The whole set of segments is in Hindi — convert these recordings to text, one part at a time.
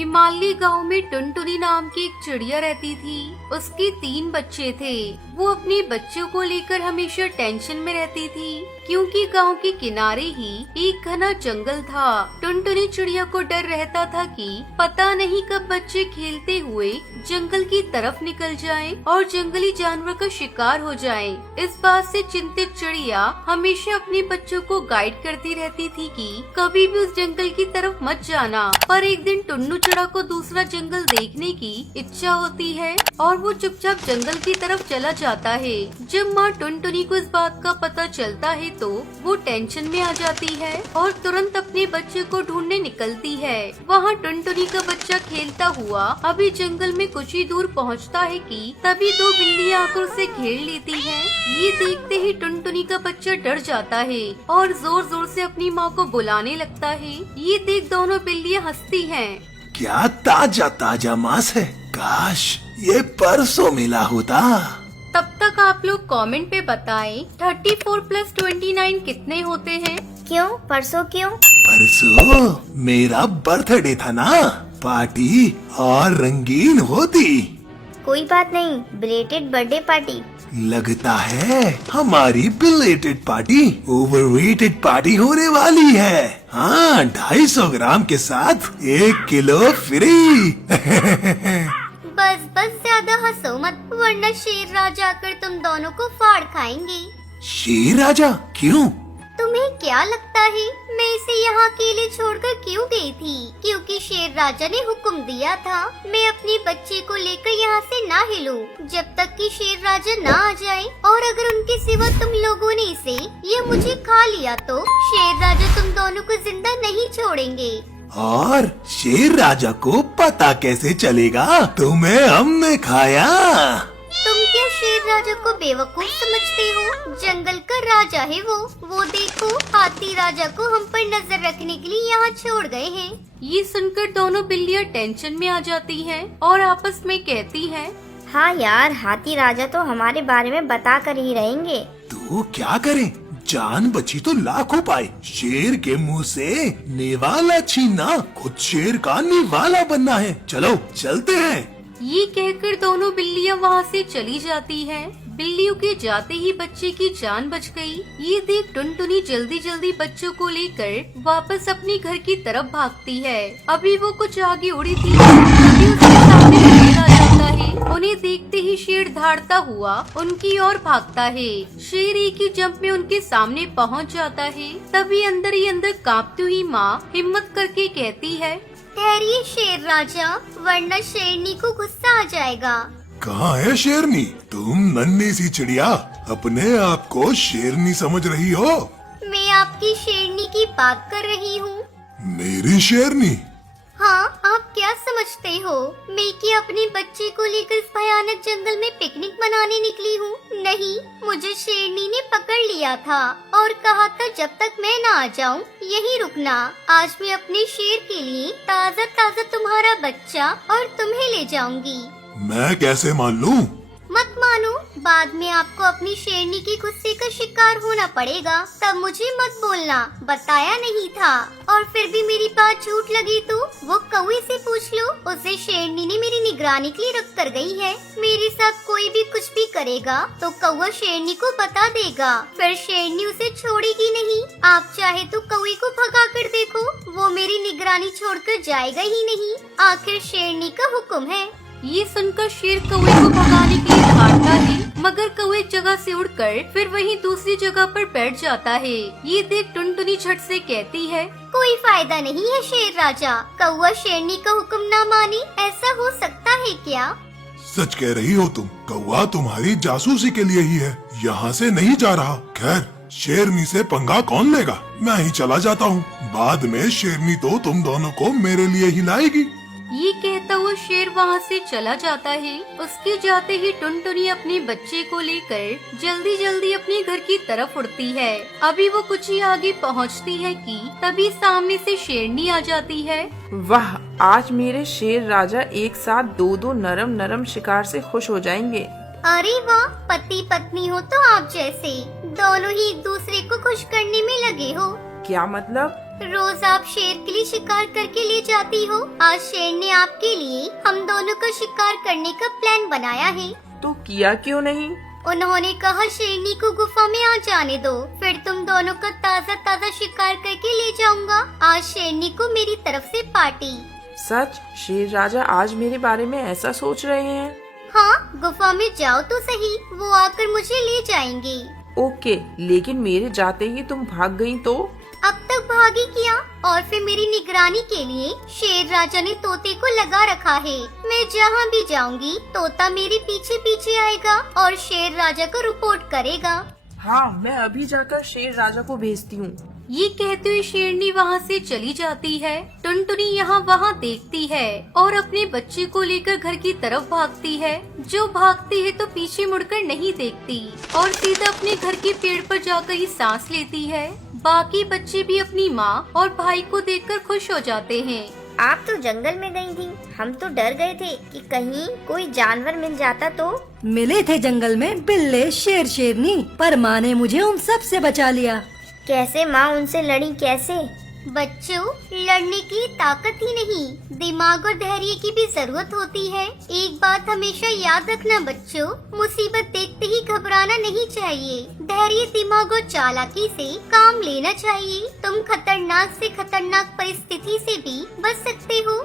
हिमालय गांव में टुनटुनी नाम की एक चिड़िया रहती थी। उसके 3 बच्चे थे। वो अपने बच्चों को लेकर हमेशा टेंशन में रहती थी, क्योंकि गांव के किनारे ही एक घना जंगल था। टुनटुनी चिड़िया को डर रहता था कि पता नहीं कब बच्चे खेलते हुए जंगल की तरफ निकल जाएं और जंगली जानवर का शिकार हो जाएं। इस बात से चिंतित चिड़िया हमेशा अपने बच्चों को गाइड करती रहती थी कि कभी भी उस जंगल की तरफ मत जाना। पर एक दिन टुन्नू चिड़ा को दूसरा जंगल देखने की इच्छा होती है और वो चुपचाप जंगल की तरफ चला जाता है। जब माँ टुनटुनी को इस बात का पता चलता है तो वो टेंशन में आ जाती है और तुरंत अपने बच्चे को ढूंढने निकलती है। वहाँ टुनटुनी का बच्चा खेलता हुआ अभी जंगल में कुछ ही दूर पहुँचता है कि तभी 2 बिल्लियाँ आकर उसे घेर लेती हैं। ये देखते ही टुनटुनी का बच्चा डर जाता है और जोर जोर से अपनी माँ को बुलाने लगता है। ये देख दोनों बिल्लियाँ हंसती हैं। क्या ताजा ताजा मांस है, काश ये परसों मिला होता। तब तक आप लोग कमेंट पे बताएं 34 + 29 कितने होते हैं। क्यों परसों क्यों? परसों मेरा बर्थडे था ना, पार्टी और रंगीन होती। कोई बात नहीं, बिलेटेड बर्थडे पार्टी। लगता है हमारी बिलेटेड पार्टी ओवररेटेड पार्टी होने वाली है। हाँ, 250 ग्राम के साथ 1 किलो फ्री। बस ज्यादा हंसो मत, वरना शेर राजा आकर तुम दोनों को फाड़ खाएंगे। शेर राजा क्यों? तुम्हें क्या लगता है मैं इसे यहाँ अकेले छोड़कर क्यों गई थी? क्योंकि शेर राजा ने हुक्म दिया था मैं अपने बच्चे को लेकर यहाँ से ना हिलूं जब तक कि शेर राजा ना आ जाए, और अगर उनके सिवा तुम लोगों ने इसे या मुझे खा लिया तो शेर राजा तुम दोनों को जिंदा नहीं छोड़ेंगे। और शेर राजा को पता कैसे चलेगा तुम्हें हमने खाया? तुम क्या शेर राजा को बेवकूफ समझते हो? जंगल का राजा है वो देखो, हाथी राजा को हम पर नजर रखने के लिए यहाँ छोड़ गए हैं। ये सुनकर दोनों बिल्लियाँ टेंशन में आ जाती हैं और आपस में कहती हैं, हाँ यार, हाथी राजा तो हमारे बारे में बता कर ही रहेंगे। तो क्या करें, जान बची तो लाखों पाए। शेर के मुंह से निवाला छीनना खुद शेर का निवाला बनना है। चलो चलते हैं। ये कहकर दोनों बिल्लियाँ वहाँ से चली जाती हैं। बिल्लियों के जाते ही बच्चे की जान बच गई। ये देख टुनटुनी जल्दी जल्दी बच्चों को लेकर वापस अपने घर की तरफ भागती है। अभी वो कुछ आगे उड़ी थी, तभी उसके सामने शेर आ जाता है। उन्हें देखते ही शेर धाड़ता हुआ उनकी ओर भागता है। शेर एक ही जंप में उनके सामने पहुँच जाता है। तभी अंदर ही अंदर कांपती हुई माँ हिम्मत करके कहती है, ठहरिए शेर राजा, वरना शेरनी को गुस्सा आ जाएगा। कहाँ है शेरनी? तुम नन्ही सी चिड़िया अपने आप को शेरनी समझ रही हो? मैं आपकी शेरनी की बात कर रही हूँ। मेरी शेरनी? हाँ, आप क्या समझते हो मैं कि अपने बच्चे को लेकर इस भयानक जंगल में पिकनिक मनाने निकली हूँ? नहीं, मुझे शेरनी ने पकड़ लिया था और कहा था जब तक मैं ना आ जाऊँ यहीं रुकना। आज मैं अपने शेर के लिए ताज़ा ताज़ा तुम्हारा बच्चा और तुम्हें ले जाऊंगी। मैं कैसे मान लूं? मत मानो, बाद में आपको अपनी शेरनी के गुस्से का शिकार होना पड़ेगा। तब मुझे मत बोलना बताया नहीं था, और फिर भी मेरी बात झूठ लगी तो वो कौवे से पूछ लो, उसे शेरनी ने मेरी निगरानी के लिए रख कर गई है। मेरे साथ कोई भी कुछ भी करेगा तो कौवा शेरनी को बता देगा, फिर शेरनी उसे छोड़ेगी नहीं। आप चाहे तो कौवे को भगा कर देखो, वो मेरी निगरानी छोड़कर जाएगा ही नहीं। आखिर शेरनी का हुक्म है। ये सुनकर शेर कौवे को भगाने के लिए भागता है, मगर कौवे जगह से उड़कर फिर वहीं दूसरी जगह पर बैठ जाता है। ये देख टुनटुनी झट से कहती है, कोई फायदा नहीं है शेर राजा, कौवा शेरनी का हुक्म ना माने, ऐसा हो सकता है क्या? सच कह रही हो तुम, कौवा तुम्हारी जासूसी के लिए ही है, यहाँ से नहीं जा रहा। खैर, शेरनी से पंगा कौन लेगा, मैं ही चला जाता हूँ। बाद में शेरनी तो तुम दोनों को मेरे लिए ही लाएगी। ये कहता हुआ शेर वहाँ से चला जाता है। उसके जाते ही टुनटुनी अपने बच्चे को लेकर जल्दी जल्दी अपने घर की तरफ उड़ती है। अभी वो कुछ ही आगे पहुँचती है कि तभी सामने से शेरनी आ जाती है। वाह, आज मेरे शेर राजा एक साथ 2-2 नरम नरम शिकार से खुश हो जाएंगे। अरे वाह, पति पत्नी हो तो आप जैसे, दोनों ही एक दूसरे को खुश करने में लगे हो। क्या मतलब? रोज आप शेर के लिए शिकार करके ले जाती हो। आज शेर ने आपके लिए हम दोनों का शिकार करने का प्लान बनाया है। तो किया क्यों नहीं? उन्होंने कहा शेरनी को गुफा में आ जाने दो, फिर तुम दोनों का ताज़ा ताज़ा शिकार करके ले जाऊंगा। आज शेरनी को मेरी तरफ से पार्टी। सच? शेर राजा आज मेरे बारे में ऐसा सोच रहे हैं? हाँ, गुफा में जाओ तो सही, वो आकर मुझे ले जाएंगे। ओके, लेकिन मेरे जाते ही तुम भाग गई तो? अब तक भागी किया, और फिर मेरी निगरानी के लिए शेर राजा ने तोते को लगा रखा है। मैं जहाँ भी जाऊंगी तोता मेरे पीछे पीछे आएगा और शेर राजा को रिपोर्ट करेगा। हाँ, मैं अभी जाकर शेर राजा को भेजती हूँ। ये कहते हुए शेरनी वहाँ से चली जाती है। टुनटुनी यहाँ वहाँ देखती है और अपने बच्चे को लेकर घर की तरफ भागती है। जो भागती है तो पीछे मुड़कर नहीं देखती और सीधा अपने घर के पेड़ पर जाकर ही सांस लेती है। बाकी बच्चे भी अपनी माँ और भाई को देखकर खुश हो जाते हैं। आप तो जंगल में गई थी, हम तो डर गए थे कि कहीं कोई जानवर मिल जाता तो। मिले थे जंगल में बिल्ले, शेर, शेरनी, पर माँ ने मुझे उन सब से बचा लिया। कैसे माँ उनसे लड़ी, कैसे? बच्चों, लड़ने की ताकत ही नहीं, दिमाग और धैर्य की भी जरूरत होती है। एक बात हमेशा याद रखना बच्चों, मुसीबत देखते ही घबराना नहीं चाहिए। धैर्य, दिमाग और चालाकी से काम लेना चाहिए। तुम खतरनाक से खतरनाक परिस्थिति से भी बच सकते हो।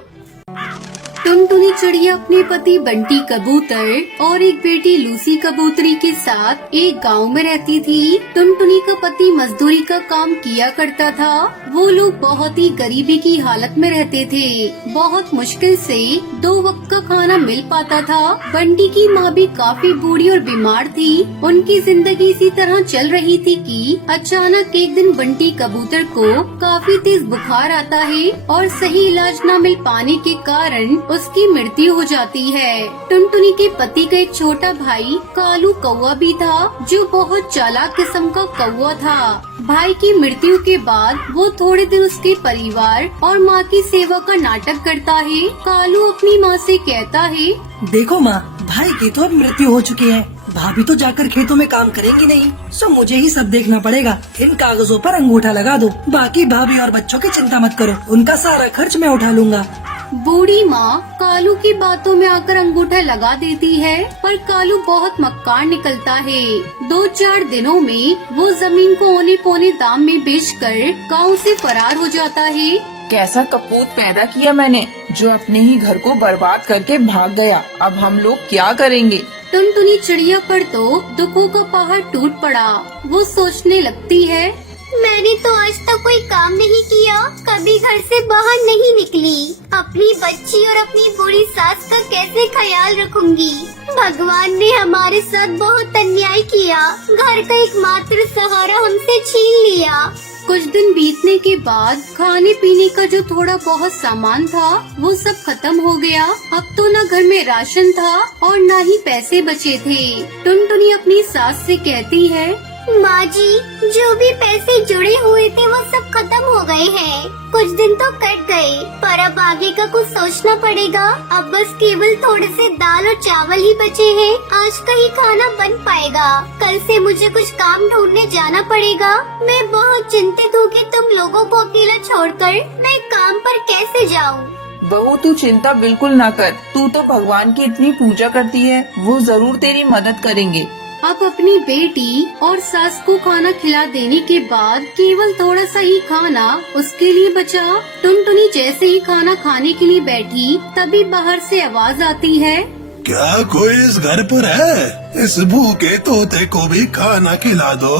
टुनटुनी चिड़िया अपने पति बंटी कबूतर और एक बेटी लूसी कबूतरी के साथ एक गांव में रहती थी। टुनटुनी का पति मजदूरी का काम किया करता था। वो लोग बहुत ही गरीबी की हालत में रहते थे। बहुत मुश्किल से 2 वक्त का खाना मिल पाता था। बंटी की माँ भी काफी बूढ़ी और बीमार थी। उनकी जिंदगी इसी तरह चल रही थी कि अचानक एक दिन बंटी कबूतर को काफी तेज बुखार आता है और सही इलाज न मिल पाने के कारण उसकी मृत्यु हो जाती है। टुनटुनी के पति का एक छोटा भाई कालू कौवा भी था, जो बहुत चालाक किस्म का कौवा था। भाई की मृत्यु के बाद वो थोड़े दिन उसके परिवार और माँ की सेवा का नाटक करता है। कालू अपनी माँ से कहता है, देखो माँ, भाई की तो अब मृत्यु हो चुकी है। भाभी तो जाकर खेतों में काम करेंगी नहीं, सो मुझे ही सब देखना पड़ेगा। इन कागजों पर अंगूठा लगा दो, बाकी भाभी और बच्चों की चिंता मत करो, उनका सारा खर्च मैं उठा लूंगा। बूढ़ी माँ कालू की बातों में आकर अंगूठा लगा देती है, पर कालू बहुत मक्कार निकलता है। 2-4 दिनों में वो जमीन को औने पौने दाम में बेचकर गांव से फरार हो जाता है। कैसा कपूत पैदा किया मैंने, जो अपने ही घर को बर्बाद करके भाग गया। अब हम लोग क्या करेंगे? टुनटुनी चिड़िया पर तो दुखों का पहाड़ टूट पड़ा। वो सोचने लगती है, मैंने तो आज तक कोई काम नहीं किया, कभी घर से बाहर नहीं निकली। अपनी बच्ची और अपनी बूढ़ी सास का कैसे ख्याल रखूंगी? भगवान ने हमारे साथ बहुत अन्याय किया, घर का एकमात्र सहारा हमसे छीन लिया। कुछ दिन बीतने के बाद खाने पीने का जो थोड़ा बहुत सामान था वो सब खत्म हो गया। अब तो न घर में राशन था और न ही पैसे बचे थे। टुनटुनी अपनी सास से कहती है, माँ जी, जो भी पैसे जुड़े हुए थे वो सब खत्म हो गए हैं। कुछ दिन तो कट गए, पर अब आगे का कुछ सोचना पड़ेगा। अब बस केवल थोड़े से दाल और चावल ही बचे हैं। आज का ही खाना बन पाएगा, कल से मुझे कुछ काम ढूंढने जाना पड़ेगा। मैं बहुत चिंतित हूँ कि तुम लोगों को अकेला छोड़कर मैं काम पर कैसे जाऊँ। बहू, तू चिंता बिल्कुल ना कर। तू तो भगवान की इतनी पूजा करती है, वो जरूर तेरी मदद करेंगे। अब अपनी बेटी और सास को खाना खिला देने के बाद केवल थोड़ा सा ही खाना उसके लिए बचा। टुनटुनी जैसे ही खाना खाने के लिए बैठी, तभी बाहर से आवाज आती है, क्या कोई इस घर पर है? इस भूखे तोते को भी खाना खिला दो।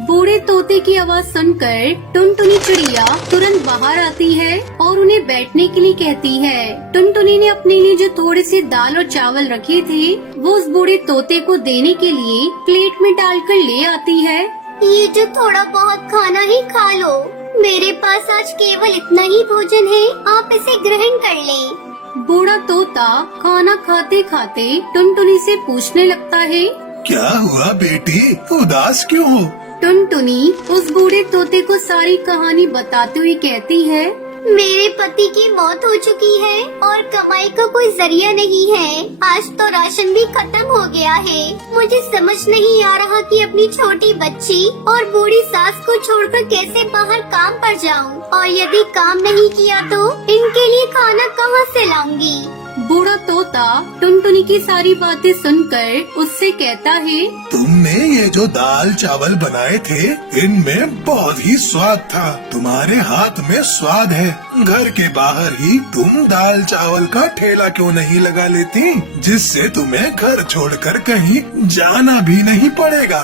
बूढ़े तोते की आवाज सुनकर टुनटुनी चिड़िया तुरंत बाहर आती है और उन्हें बैठने के लिए कहती है। टुनटुनी ने अपने लिए जो थोड़े से दाल और चावल रखे थे वो उस बूढ़े तोते को देने के लिए प्लेट में डालकर ले आती है। ये जो थोड़ा बहुत खाना ही खा लो, मेरे पास आज केवल इतना ही भोजन है, आप इसे ग्रहण कर लें। बूढ़ा तोता खाना खाते खाते टुनटुनी से पूछने लगता है, क्या हुआ बेटी, उदास क्यों हो? टुनटुनी उस बूढ़े तोते को सारी कहानी बताते हुए कहती है, मेरे पति की मौत हो चुकी है और कमाई का कोई जरिया नहीं है। आज तो राशन भी खत्म हो गया है। मुझे समझ नहीं आ रहा कि अपनी छोटी बच्ची और बूढ़ी सास को छोड़कर कैसे बाहर काम पर जाऊं, और यदि काम नहीं किया तो इनके लिए खाना कहाँ से लाऊंगी। बूढ़ा तोता टुनटुनी की सारी बातें सुनकर उससे कहता है, तुमने ये जो दाल चावल बनाए थे इनमें बहुत ही स्वाद था। तुम्हारे हाथ में स्वाद है। घर के बाहर ही तुम दाल चावल का ठेला क्यों नहीं लगा लेती, जिससे तुम्हें घर छोड़कर कहीं जाना भी नहीं पड़ेगा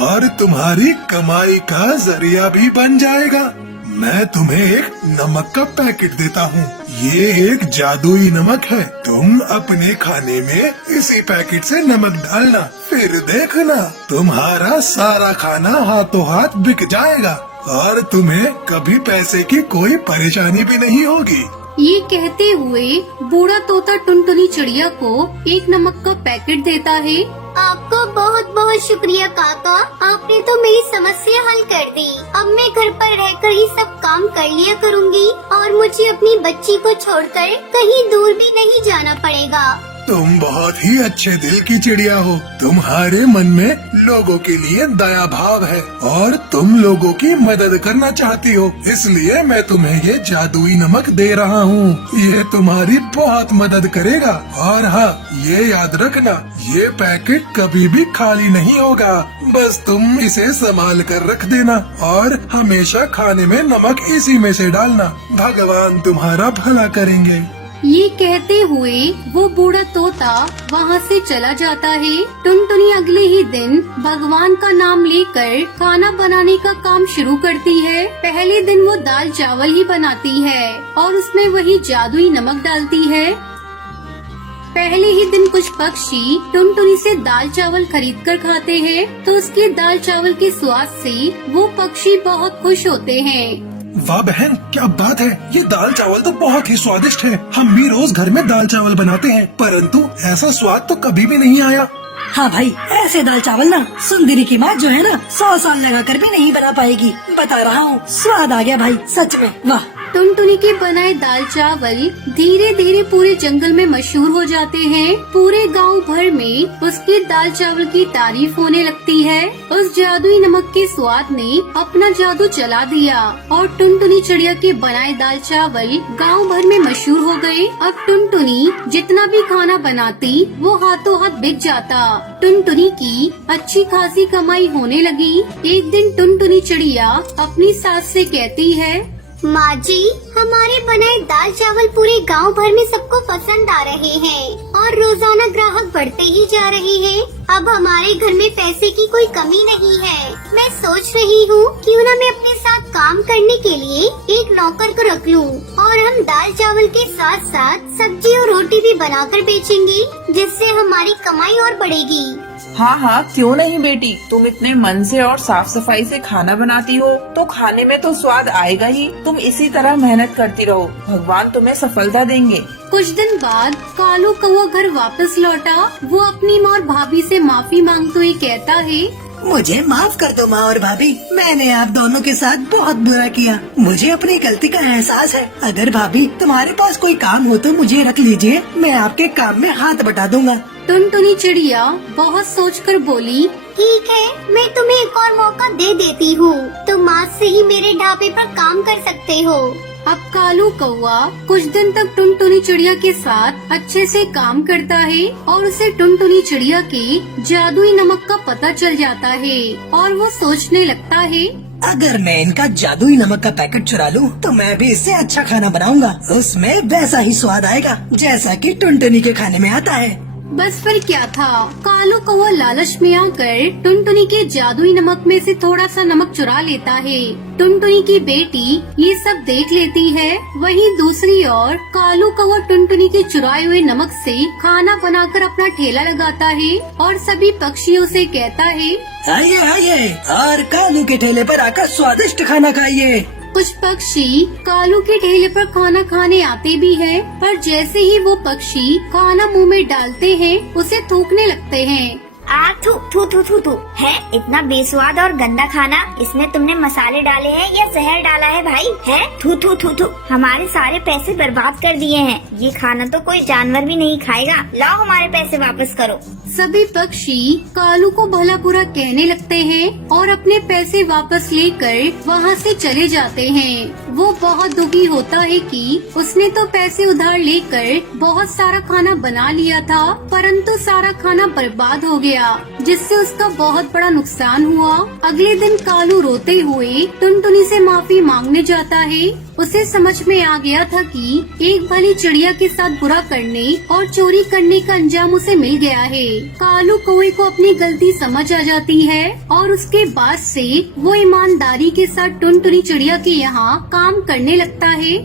और तुम्हारी कमाई का जरिया भी बन जाएगा। मैं तुम्हें एक नमक का पैकेट देता हूँ। ये एक जादुई नमक है। तुम अपने खाने में इसी पैकेट से नमक डालना, फिर देखना तुम्हारा सारा खाना हाथों हाथ बिक जाएगा और तुम्हें कभी पैसे की कोई परेशानी भी नहीं होगी। ये कहते हुए बूढ़ा तोता टुनटुनी चिड़िया को एक नमक का पैकेट देता है। आपको बहुत बहुत शुक्रिया काका, आपने तो मेरी समस्या हल कर दी। अब मैं घर पर रहकर ही सब काम कर लिया करूँगी और मुझे अपनी बच्ची को छोड़कर कहीं दूर भी नहीं जाना पड़ेगा। तुम बहुत ही अच्छे दिल की चिड़िया हो। तुम्हारे मन में लोगों के लिए दया भाव है और तुम लोगों की मदद करना चाहती हो, इसलिए मैं तुम्हें ये जादुई नमक दे रहा हूँ। ये तुम्हारी बहुत मदद करेगा। और हाँ, ये याद रखना, ये पैकेट कभी भी खाली नहीं होगा। बस तुम इसे संभाल कर रख देना और हमेशा खाने में नमक इसी में से डालना। भगवान तुम्हारा भला करेंगे। ये कहते हुए वो बूढ़ा तोता वहाँ से चला जाता है। टुनटुनी अगले ही दिन भगवान का नाम लेकर खाना बनाने का काम शुरू करती है। पहले दिन वो दाल चावल ही बनाती है और उसमें वही जादुई नमक डालती है। पहले ही दिन कुछ पक्षी टुनटुनी से दाल चावल खरीद कर खाते हैं, तो उसके दाल चावल के स्वाद से वो पक्षी बहुत खुश होते हैं। वाह बहन, क्या बात है। ये दाल चावल तो बहुत ही स्वादिष्ट है। हम भी रोज घर में दाल चावल बनाते हैं, परंतु ऐसा स्वाद तो कभी भी नहीं आया। हाँ भाई, ऐसे दाल चावल ना सुंदरी की माँ जो है ना 100 साल लगा कर भी नहीं बना पाएगी। बता रहा हूँ, स्वाद आ गया भाई, सच में वाह। टुनटुनी के बनाए दाल चावल धीरे धीरे पूरे जंगल में मशहूर हो जाते हैं। पूरे गांव भर में उसके दाल चावल की तारीफ होने लगती है। उस जादुई नमक के स्वाद ने अपना जादू चला दिया और टुनटुनी चिड़िया के बनाए दाल चावल गांव भर में मशहूर हो गए। अब टुनटुनी जितना भी खाना बनाती वो हाथों हाथ बिक जाता। टुनटुनी की अच्छी खासी कमाई होने लगी। एक दिन टुनटुनी चिड़िया अपनी सास से कहती है, माँ जी, हमारे बनाए दाल चावल पूरे गांव भर में सबको पसंद आ रहे हैं और रोजाना ग्राहक बढ़ते ही जा रहे हैं। अब हमारे घर में पैसे की कोई कमी नहीं है। मैं सोच रही हूँ क्यों न मैं अपने साथ काम करने के लिए एक नौकर को रख लूँ और हम दाल चावल के साथ साथ सब्जी और रोटी भी बनाकर बेचेंगे, जिससे हमारी कमाई और बढ़ेगी। हाँ हाँ, क्यों नहीं बेटी। तुम इतने मन से और साफ सफाई से खाना बनाती हो तो खाने में तो स्वाद आएगा ही। तुम इसी तरह मेहनत करती रहो, भगवान तुम्हें सफलता देंगे। कुछ दिन बाद कालू कौवा घर वापस लौटा। वो अपनी माँ और भाभी से माफी मांगते हुए कहता है, मुझे माफ कर दो माँ और भाभी, मैंने आप दोनों के साथ बहुत बुरा किया। मुझे अपनी गलती का एहसास है। अगर भाभी तुम्हारे पास कोई काम हो तो मुझे रख लीजिए, मैं आपके काम में हाथ बटा दूंगा। टुनटुनी चिड़िया बहुत सोचकर बोली, ठीक है, मैं तुम्हें एक और मौका दे देती हूँ। तुम आज से ही मेरे ढाबे पर काम कर सकते हो। अब कालू कौवा कुछ दिन तक टुनटुनी चिड़िया के साथ अच्छे से काम करता है और उसे टुनटुनी चिड़िया के जादुई नमक का पता चल जाता है और वो सोचने लगता है, अगर मैं इनका जादुई नमक का पैकेट चुरा लूं, तो मैं भी इससे अच्छा खाना बनाऊंगा। उसमें वैसा ही स्वाद आएगा जैसा कि टुनटुनी के खाने में आता है। बस फिर क्या था, कालू कौवा लालच में आकर टुनटुनी के जादुई नमक में से थोड़ा सा नमक चुरा लेता है। टुनटुनी की बेटी ये सब देख लेती है। वहीं दूसरी ओर कालू कौवा टुनटुनी के चुराए हुए नमक से खाना बनाकर अपना ठेला लगाता है और सभी पक्षियों से कहता है, आइए आइए और कालू के ठेले पर आकर स्वादिष्ट खाना खाइए। कुछ पक्षी कालू के ठेले पर खाना खाने आते भी हैं, पर जैसे ही वो पक्षी खाना मुंह में डालते हैं उसे थूकने लगते हैं। आ थू थू थू थू है, इतना बेस्वाद और गंदा खाना। इसमें तुमने मसाले डाले हैं या जहर डाला है भाई? है थू थू थू थू, हमारे सारे पैसे बर्बाद कर दिए हैं। ये खाना तो कोई जानवर भी नहीं खाएगा। लाओ हमारे पैसे वापस करो। सभी पक्षी कालू को भला बुरा कहने लगते हैं और अपने पैसे वापस लेकर वहाँ से चले जाते हैं। वो बहुत दुखी होता है कि उसने तो पैसे उधार लेकर बहुत सारा खाना बना लिया था, परंतु सारा खाना बर्बाद हो गया, जिससे उसका बहुत बड़ा नुकसान हुआ। अगले दिन कालू रोते हुए टुनटुनी से माफी मांगने जाता है। उसे समझ में आ गया था कि एक भली चिड़िया के साथ बुरा करने और चोरी करने का अंजाम उसे मिल गया है। कालू कौवे को अपनी गलती समझ आ जाती है और उसके बाद से वो ईमानदारी के साथ टुनटुनी चिड़िया के यहाँ काम करने लगता है।